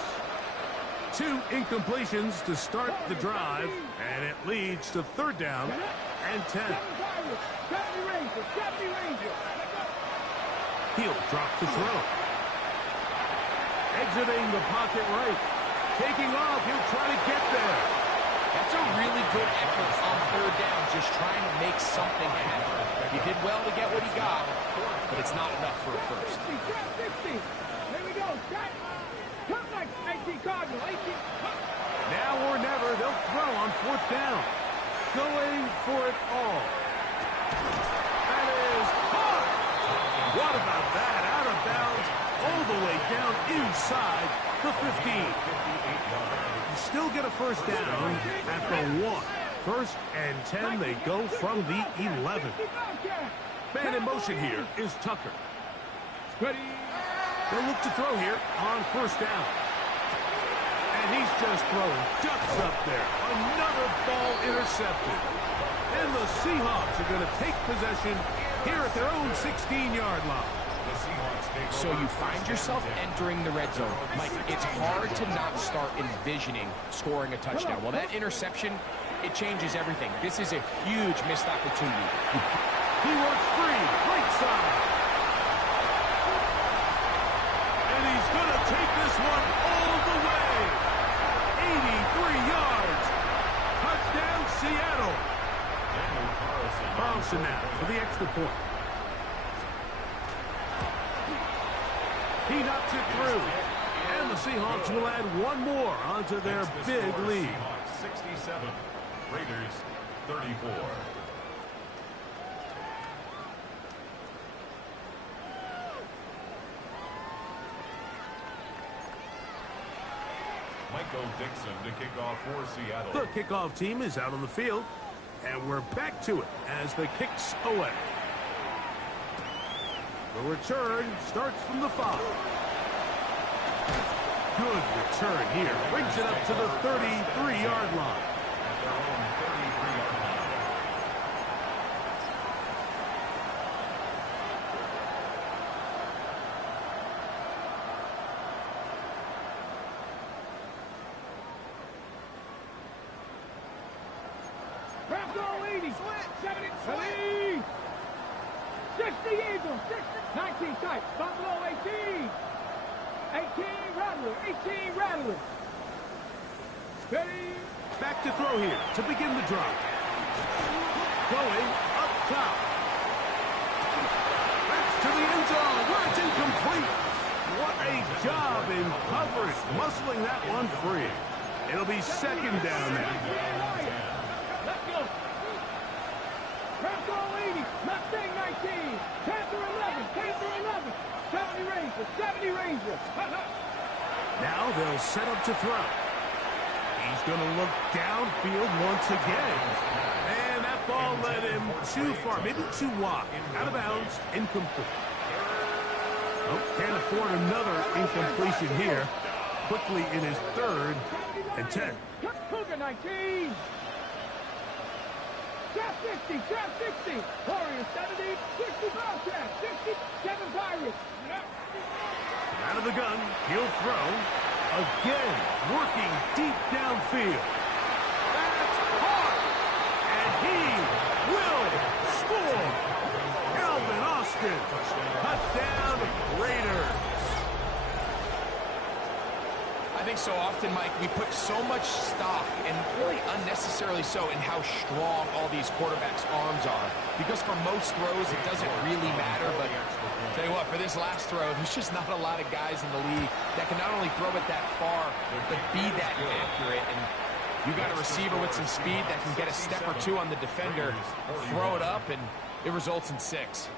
2 incompletions to start the drive, and it leads to third down and 10. He'll drop the throw. Exiting the pocket right. Taking off, he'll try to get there. That's a really good effort on third down, just trying to make something happen. He did well to get what he got, but it's not enough for a first. 60. There we go. Come like 18 Cardinal. 18. Now or never, they'll throw on fourth down. Going for it all. That is hard. What about that? Out of bounds, all the way down inside the 15. Still get a first down at the 1. First and 10, they go from the 11. Man in motion here is Tucker. They'll look to throw here on first down. And he's just throwing ducks up there. Another ball intercepted. And the Seahawks are going to take possession here at their own 16-yard line. So you find yourself entering the red zone. Mike, it's hard to not start envisioning scoring a touchdown. Well, that interception, it changes everything. This is a huge missed opportunity. He works free, right side. And he's going to take this one all the way. 83 yards. Touchdown, Seattle. Carlson now for the extra point. He knocks it through. And the Seahawks will add one more onto their big lead. 67, Raiders 34. Michael Dixon to kick off for Seattle. The kickoff team is out on the field. And we're back to it as the kick's away. The return starts from the 5. Good return here. Brings it up to the 33-yard line. At their own 33-yard line. Bravo 80. 70. 60 Eagles. 19 tight. Buffalo 18. 18 Rattler. 18 Rattler. Steady. Back to throw here to begin the drive. Going up top. That's to the end zone where it's incomplete. What a job in coverage, muscling that one free. It'll be second down now. Let's go. Bravo 80. Mustang 19. Panther 11. Panther 11. 70 Rangers. 70 Rangers. Now they'll set up to throw. He's going to look downfield once again. And that ball led him too far, maybe too wide. Out of bounds, incomplete. Oh, can't afford another incompletion here. Quickly in his third and 10. Cougar 19. Trap 60. Trap 60. Warriors 70. 60 Bobcats. 67 Pirates. Out of the gun, he'll throw. Again, working deep downfield. That's hard. And he will score. Alvin Austin. Touchdown, Raiders. I think so often, Mike, we put so much stock, and really unnecessarily so, in how strong all these quarterbacks' arms are. Because for most throws, it doesn't really matter, but I'll tell you what, for this last throw, there's just not a lot of guys in the league that can not only throw it that far, but be that accurate. And you got a receiver with some speed that can get a step or two on the defender, throw it up, and it results in 6.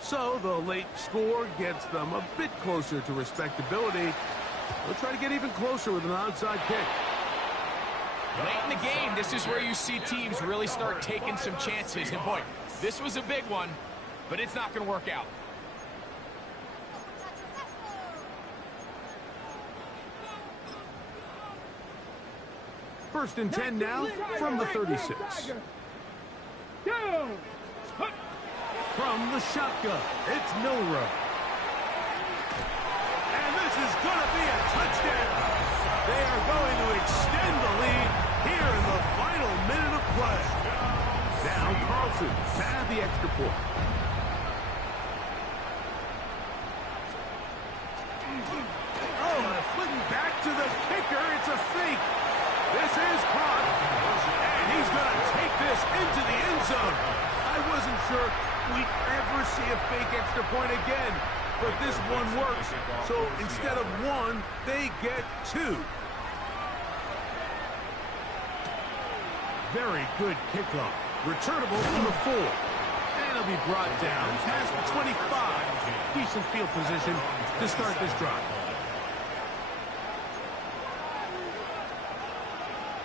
So the late score gets them a bit closer to respectability. They'll try to get even closer with an onside kick. Late in the game, this is where you see teams really start taking some chances. And boy, this was a big one, but it's not going to work out. First and 10 now from the 36. From the shotgun, it's Milrow. And this is going to be a touchdown. They are going to extend the lead here in the final minute of play. Now Carlson to add the extra point. Oh, and flipping back to the kicker. It's a fake. This is caught. And he's going to take this into the end zone. I wasn't sure we'd ever see a fake extra point again. But this one works, so instead of 1, they get 2. Very good kickoff. Returnable from the 4. And it'll be brought down past the 25. Decent field position to start this drive.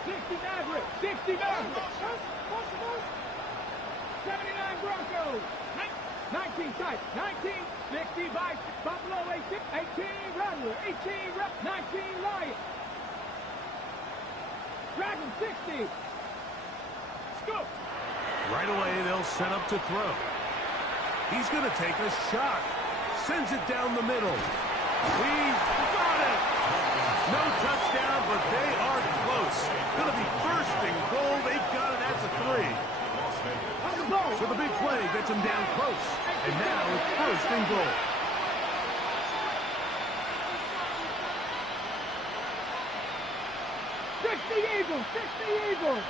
60 Mavericks. 79 Broncos. 19 tight. 19. 60 by Buffalo. 18 Rattler. 19 Lions. Dragon 60. Scoop. Right away, they'll set up to throw. He's going to take a shot. Sends it down the middle. He's got it. No touchdown, but they are close. Going to be first and goal. They've got it at the 3. So the big play gets him down close. And now it's first and goal. Eagles. 60 Eagles.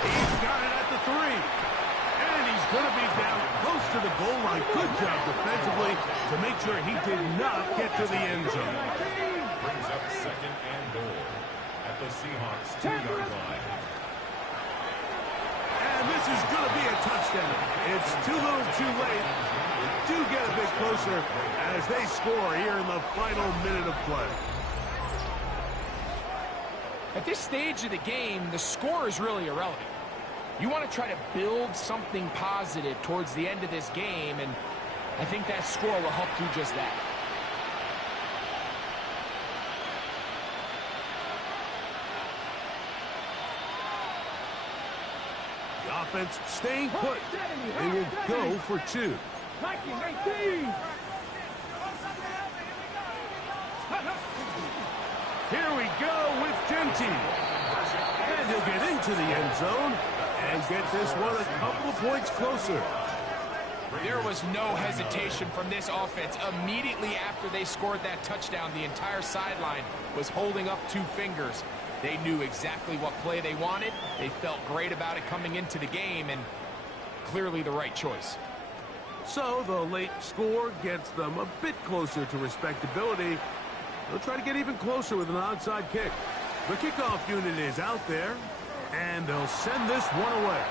He's got it at the 3. And he's going to be down close to the goal line. Good job defensively to make sure he did not get to the end zone. Brings up second and goal at the Seahawks 2-yard line. And this is going to be a touchdown. It's too little too late. Do get a bit closer as they score here in the final minute of play. At this stage of the game, the score is really irrelevant. You want to try to build something positive towards the end of this game, and I think that score will help do just that. The offense staying put. They will go for 2. 19-18. Here we go with Genty. And he'll get into the end zone and get this one a couple of points closer. There was no hesitation from this offense. Immediately after they scored that touchdown, the entire sideline was holding up 2 fingers. They knew exactly what play they wanted. They felt great about it coming into the game, and clearly the right choice. So the late score gets them a bit closer to respectability. They'll try to get even closer with an onside kick. The kickoff unit is out there, and they'll send this one away.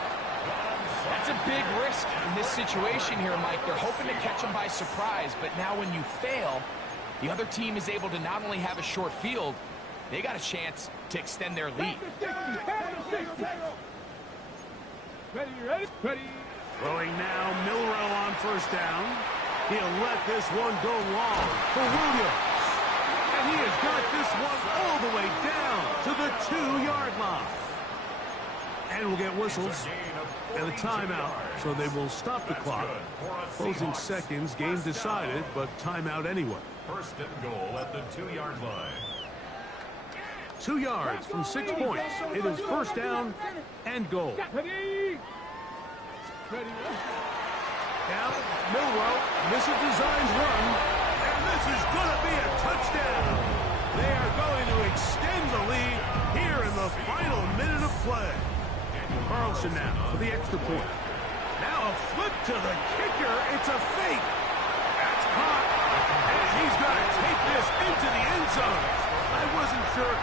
That's a big risk in this situation here, Mike. They're hoping to catch them by surprise, but now when you fail, the other team is able to not only have a short field, they got a chance to extend their lead. Ready. Throwing now, Milrow on first down. He'll let this one go long for Williams. And he has got this one all the way down to the 2-yard line. And we'll get whistles and a timeout, so they will stop the clock. Closing seconds, game decided, but timeout anyway. First and goal at the 2-yard line. 2 yards from 6 points. It is first down and goal. Now, Milrow misses Design's run, and this is going to be a touchdown. They are going to extend the lead here in the final minute of play. Carlson now for the extra point. Now a flip to the kicker. It's a fake. That's caught. And he's going to take this into the end zone. I wasn't sure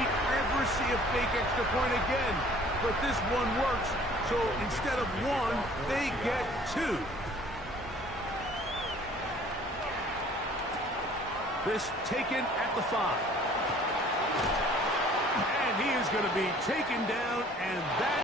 we'd ever see a fake extra point again, but this one works. So instead of one, they get two. This taken at the 5. And he is going to be taken down, and that